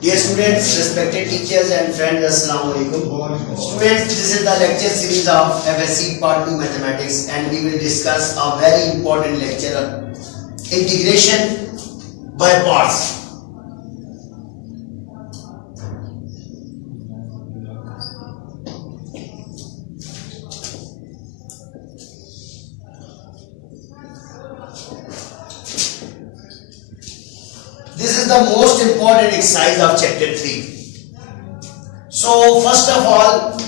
Dear students, respected teachers and friends, Assalamu alaikum. Students, this is the lecture series of FSC Part 2 Mathematics, and we will discuss a very important lecture, integration by parts. This is the most important exercise of chapter 3. So first of all,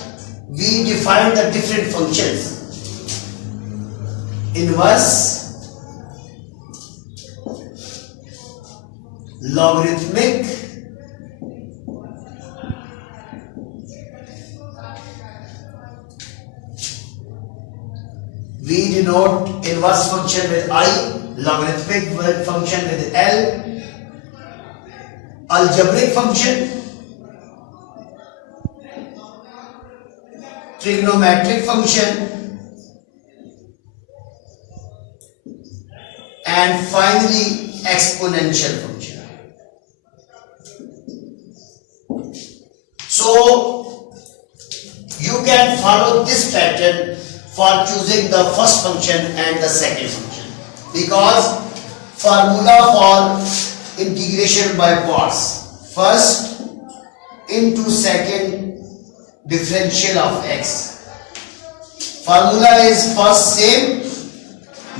we define the different functions. Inverse, logarithmic, we denote inverse function with I, logarithmic function with L, algebraic function, trigonometric function, and finally exponential function. So you can follow this pattern for choosing the first function and the second function, because formula for integration by parts: first into second differential of x. Formula is first same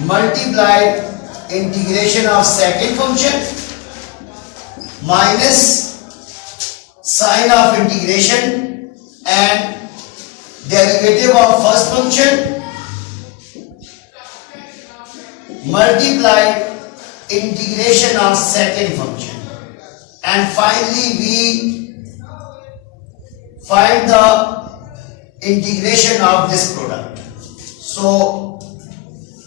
multiplied integration of second function minus sign of integration and derivative of first function multiplied integration of second function, and finally we find the integration of this product. So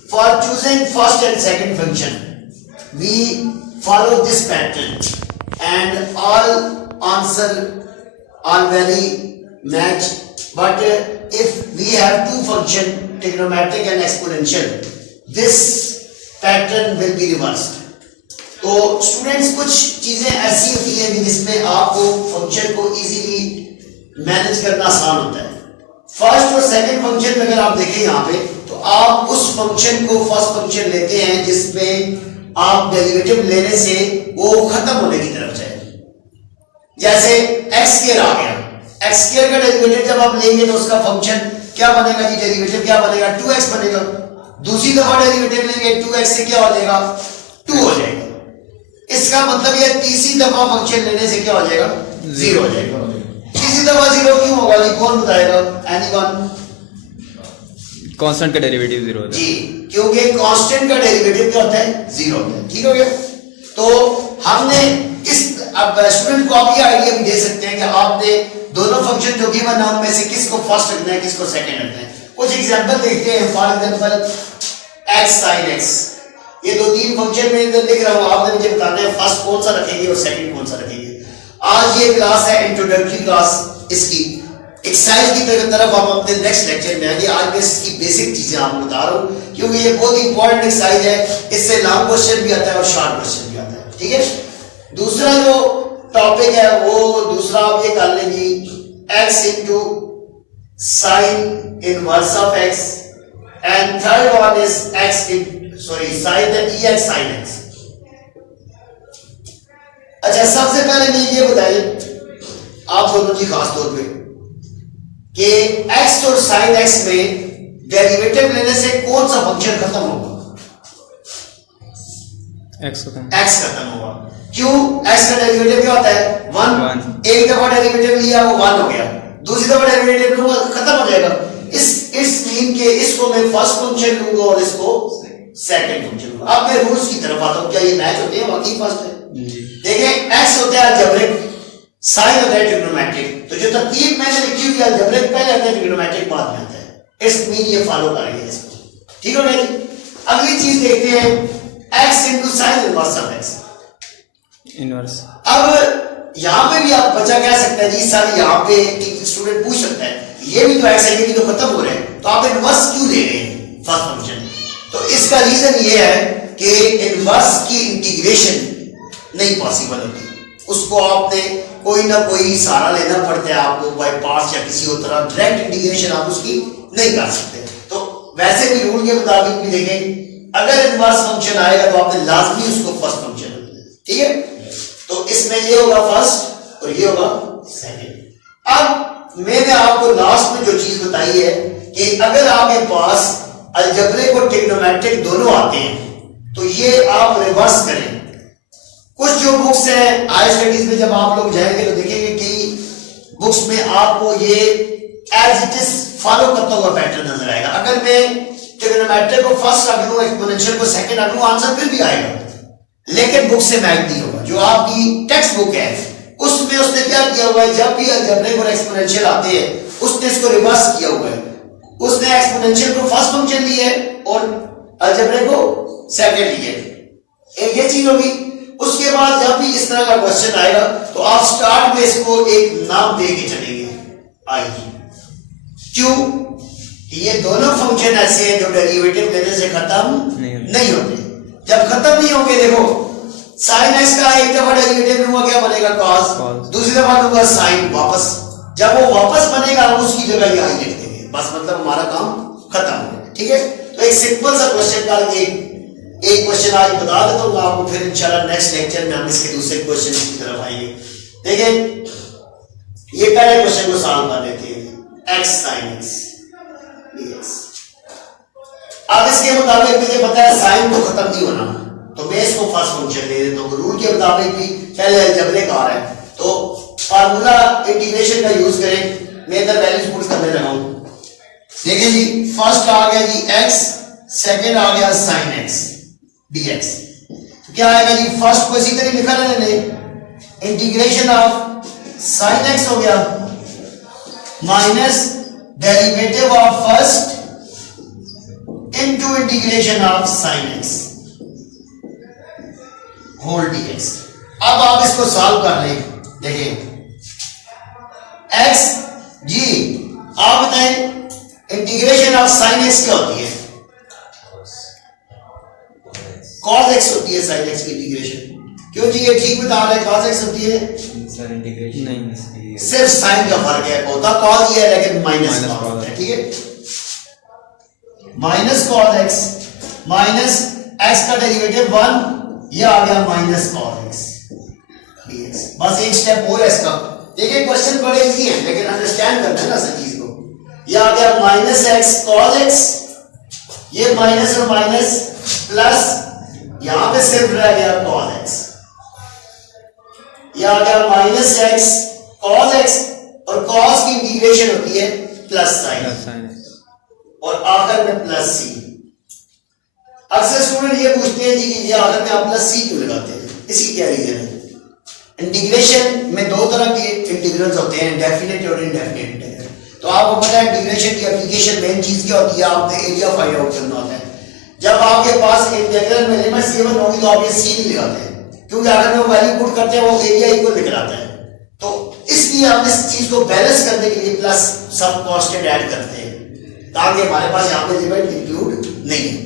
for choosing first and second function, we follow this pattern and all answer are very matched. But if we have two functions, trigonometric and exponential, this pattern will be reversed. तो students कुछ चीजें ऐसी होती हैं जिसमें आपको function को easily manage करना आसान होता है. फर्स्ट और सेकंड फंक्शन में अगर आप देखें यहाँ पे, तो आप उस फंक्शन को फर्स्ट फंक्शन लेते हैं जिसमें आप डेरिवेटिव लेने से वो खत्म होने की तरफ जाए. जैसे एक्स स्क्वायर आ गया, एक्स स्क्वायर का डेरिवेटिव जब आप लेंगे तो उसका फंक्शन क्या बनेगा जी, डेरिवेटिव क्या बनेगा, 2x बनेगा. दूसरी दफा डेरिवेटिव लेंगे 2x से क्या हो जाएगा, 2 हो जाएगा. इसका मतलब यह तीसरी दफा फंक्शन लेने से क्या हो जाएगा, 0 हो जाएगा. तीसरी दफा 0 क्यों होगा, ये कौन बताएगा, एनीवन? कांस्टेंट का डेरिवेटिव 0 होता है जी, क्योंकि कांस्टेंट का डेरिवेटिव क्या होता है, 0 होता है. ठीक हो गया. तो हमने इस अब स्टूडेंट को आप ये आइडिया भी दे सकते हैं कि आपने दोनों फंक्शन जो गिवन है उनमें से किसको फर्स्ट रखना है, किसको सेकंड रखना है. कुछ एग्जांपल देखते हैं. For example x sin x, ये दो तीन फंक्शन में इधर लिख रहा हूं, आपने मुझे बताना है फर्स्ट कौन सा रखेंगे और सेकंड कौन सा रखेंगे. आज ये क्लास है इंट्रोडक्टरी क्लास, इसकी एक्सरसाइज की तरफ हम अपने नेक्स्ट लेक्चर में आएंगे. आज मैं इसकी बेसिक चीजें आपको बता रहा हूं क्योंकि ये बहुत ही इंपॉर्टेंट एक्सरसाइज है. इससे लॉन्ग क्वेश्चन भी आता है और शॉर्ट क्वेश्चन भी आता है. ठीक है. दूसरा जो टॉपिक है वो दूसरा आप ये कर लेंगे, x into sin inverse of x, and third one is sin the ex sin x. अच्छा, सबसे पहले मैं ये बताइए आप दोनों की खास तौर पे कि x और sin x में डेरिवेटिव लेने से कौन सा फंक्शन खत्म होगा, x खत्म होगा. क्यों? x का डेरिवेटिव क्या होता है, 1. एक दफा डेरिवेटिव लिया वो 1 हो गया, दूसरी दफा डेरिवेटिव लूंगा खत्म हो जाएगा. इस मीन के इसको मैं फर्स्ट फंक्शन लूंगा और इसको सेकंड फंक्शन लूंगा. अब मैं रूल्स की तरफ आता हूं. क्या ये मैच होते हैं? वाकई फर्स्ट है. देखें, x होता है अलजेब्रिक, sin होता है ट्रिग्नोमेट्रिक. तो जो तरतीब मैंने लिखी हुई है, अलजेब्रिक पहले आता है, ट्रिग्नोमेट्रिक बाद में आता है. इस मीन ये फॉलो करेंगे इसको. ठीक है ना. अगली चीज देखते हैं, x into sin inverse of x. Inverse. अब यहाँ पे भी आप बच्चा कह सकता है जी सर, यहाँ पे स्टूडेंट पूछ सकता है ये भी तो एक्स है, ये भी तो खत्म हो रहे हैं, तो आप इनवर्स क्यों ले रहे हैं फर्स्ट फंक्शन? तो इसका रीजन ये है कि इनवर्स की इंटीग्रेशन नहीं पॉसिबल होती, उसको आपने कोई ना कोई सहारा लेना पड़ता है आपको, बाय पार्ट्स या किसी और तरह। डायरेक्ट इंटीग्रेशन आप उसकी नहीं कर सकते। तो वैसे भी रूल के मुताबिक भी देखें, अगर इनवर्स फंक्शन आएगा तो आपने लाजमी उसको फर्स्ट फंक्शन रखना है, ठीक है। तो इसमें ये होगा फर्स्ट और ये होगा सेकंड। अब मैंने आपको लास्ट में जो चीज बताई है कि अगर आपके पास अलजबरे को ट्रिग्नोमेट्रिक दोनों आते हैं तो ये आप रिवर्स करें। कुछ जो बुक्स हैं हायर स्टडीज में जब आप लोग जाएंगे तो देखेंगे कई बुक्स में आपको ये एज इट इज फॉलो करता हुआ पैटर्न नजर आएगा। अगर मैं ट्रिग्नोमेट्रिक को फर्स्ट रख लूं, एक्सपोनेंशियल को सेकंड रख लूं, आंसर फिर भी आएगा, लेकिन बुक से मैच नहीं होगा। जो आपकी टेक्स्ट बुक है उसमें उसने क्या किया हुआ है, जब भी अलजेब्रिक और एक्सपोनेंशियल आते हैं उसने इसको रिवर्स किया हुआ है। उसने एक्सपोनेंशियल को फर्स्ट फंक्शन लिया है और अलजेब्रिक को सेकंड लिया है। एक ये चीज होगी। उसके बाद जब भी इस तरह का क्वेश्चन आएगा तो आप स्टार्ट में इसको एक नाम दे के चलेंगे, आई। क्यों? ये दोनों फंक्शन ऐसे हैं जो डेरिवेटिव लेने से खत्म नहीं होते। जब खत्म नहीं होंगे, देखो साइन एक्स का एक दफा डेरिवेटिव लूंगा क्या बनेगा, कॉस, दूसरी दफा लूंगा साइन, वापस जब वो वापस बनेगा हम उसकी जगह ये आई लिख देंगे, बस मतलब हमारा काम खत्म हो गया, ठीक है। तो एक सिंपल सा क्वेश्चन करके एक क्वेश्चन आज बता देता हूँ आपको, फिर इंशाल्लाह नेक्स्ट लेक्चर में हम इसके दूसरे क्वेश्चन की तरफ आएंगे। देखिए ये पहले क्वेश्चन को सॉल्व कर लेते हैं, x sin x dx। अब इसके मुताबिक मुझे पता है साइन को खत्म नहीं होना, तो मैं इसको फर्स्ट फंक्शन ले देता हूँ। रूल के मुताबिक भी पहले अलजेब्रिक आ रहा है तो फार्मूला इंटीग्रेशन का यूज करें। मैं इधर वैल्यूज पुट करने लगा हूं। देखिए जी, फर्स्ट आ गया जी x, सेकंड आ गया sin x dx। तो क्या आएगा जी, फर्स्ट को इसी तरह लिखा रहने दें, इंटीग्रेशन ऑफ sin x हो गया minus derivative of first into integration of sin x whole dx। अब आप इसको सॉल्व कर लें। देखिए x जी, आप बताएं इंटीग्रेशन ऑफ sin x क्या होती है? cos x होती है sin x की इंटीग्रेशन। क्यों जी, ये ठीक बता रहे हैं, cos x होती है सर इंटीग्रेशन नहीं, सिर्फ साइन का फर्क है, होता cos ही है लेकिन माइनस का होता है, ठीक है। Minus cos x minus x का डेरिवेटिव 1, ये आ गया माइनस cos x dx। बस एक स्टेप और है इसका। देखिए क्वेश्चन बड़े इजी है लेकिन अंडरस्टैंड करना है ना सब चीज को। ये आ गया माइनस x cos x, ये माइनस और माइनस प्लस, यहां पे सिर्फ रह गया cos x, ये आ गया माइनस x cos x, और cos की इंटीग्रेशन होती है प्लस साइन और आखिर में प्लस c। अक्सर स्टूडेंट ये पूछते हैं जी कि ये आखिर में आप प्लस c क्यों लगाते हैं, इसकी क्या रीजन है? इंटीग्रेशन में दो तरह के इंटीग्रल्स होते हैं, डेफिनेट और इनडेफिनेट इंटीग्रल। तो आपको पता है इंटीग्रेशन की एप्लीकेशन मेन चीज क्या होती है, आपने एरिया फाइंड आउट करना होता है। जब आपके पास इंटीग्रल में लिमिट्स गिवन होगी तो आप ये c नहीं लगाते हैं, क्योंकि अगर वो वैल्यू पुट करते हैं वो एरिया इक्वल निकल आता है। तो इसलिए हम इस चीज को बैलेंस करने के लिए प्लस सब कांस्टेंट ऐड करते हैं ताकि हमारे पास यहाँ पे लिमिट इंक्लूड नहीं है,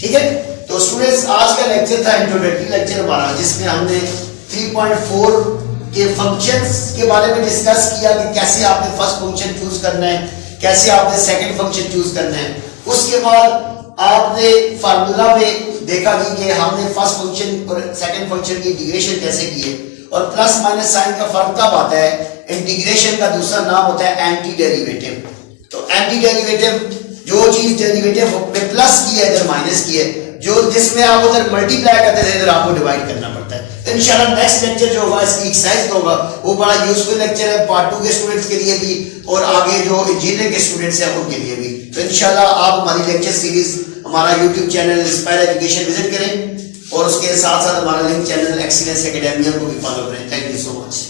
ठीक है। तो स्टूडेंट्स आज का लेक्चर था इंट्रोडक्टरी लेक्चर हमारा, जिसमें हमने 3.4 के फंक्शंस के बारे में डिस्कस किया कि कैसे आपने फर्स्ट फंक्शन चूज करना है, कैसे आपने सेकंड फंक्शन चूज करना है। उसके बाद आपने फार्मूला में देखा कि हमने फर्स्ट फंक्शन और सेकंड फंक्शन की इंटीग्रेशन कैसे की है, और प्लस माइनस साइन का फर्क कब आता है। इंटीग्रेशन का दूसरा नाम होता है एंटी डेरिवेटिव। तो एंटी डेरिवेटिव जो चीज डेरिवेटिव में प्लस की है इधर माइनस की है, जो जिसमें आप उधर मल्टीप्लाई करते थे इधर आपको डिवाइड करना पड़ता है। तो इंशाल्लाह नेक्स्ट लेक्चर जो होगा इसकी एक्सरसाइज का होगा, वो बड़ा यूजफुल लेक्चर है पार्ट 2 के स्टूडेंट्स के लिए भी और आगे जो इंजीनियरिंग के स्टूडेंट्स हैं उनके लिए भी। तो इंशाल्लाह आप हमारी लेक्चर सीरीज हमारा YouTube channel inspire education visit करें और उसके साथ साथ हमारा लिंक चैनल एक्सीलेंस एकेडमिया को भी फॉलो करें। Thank you so much.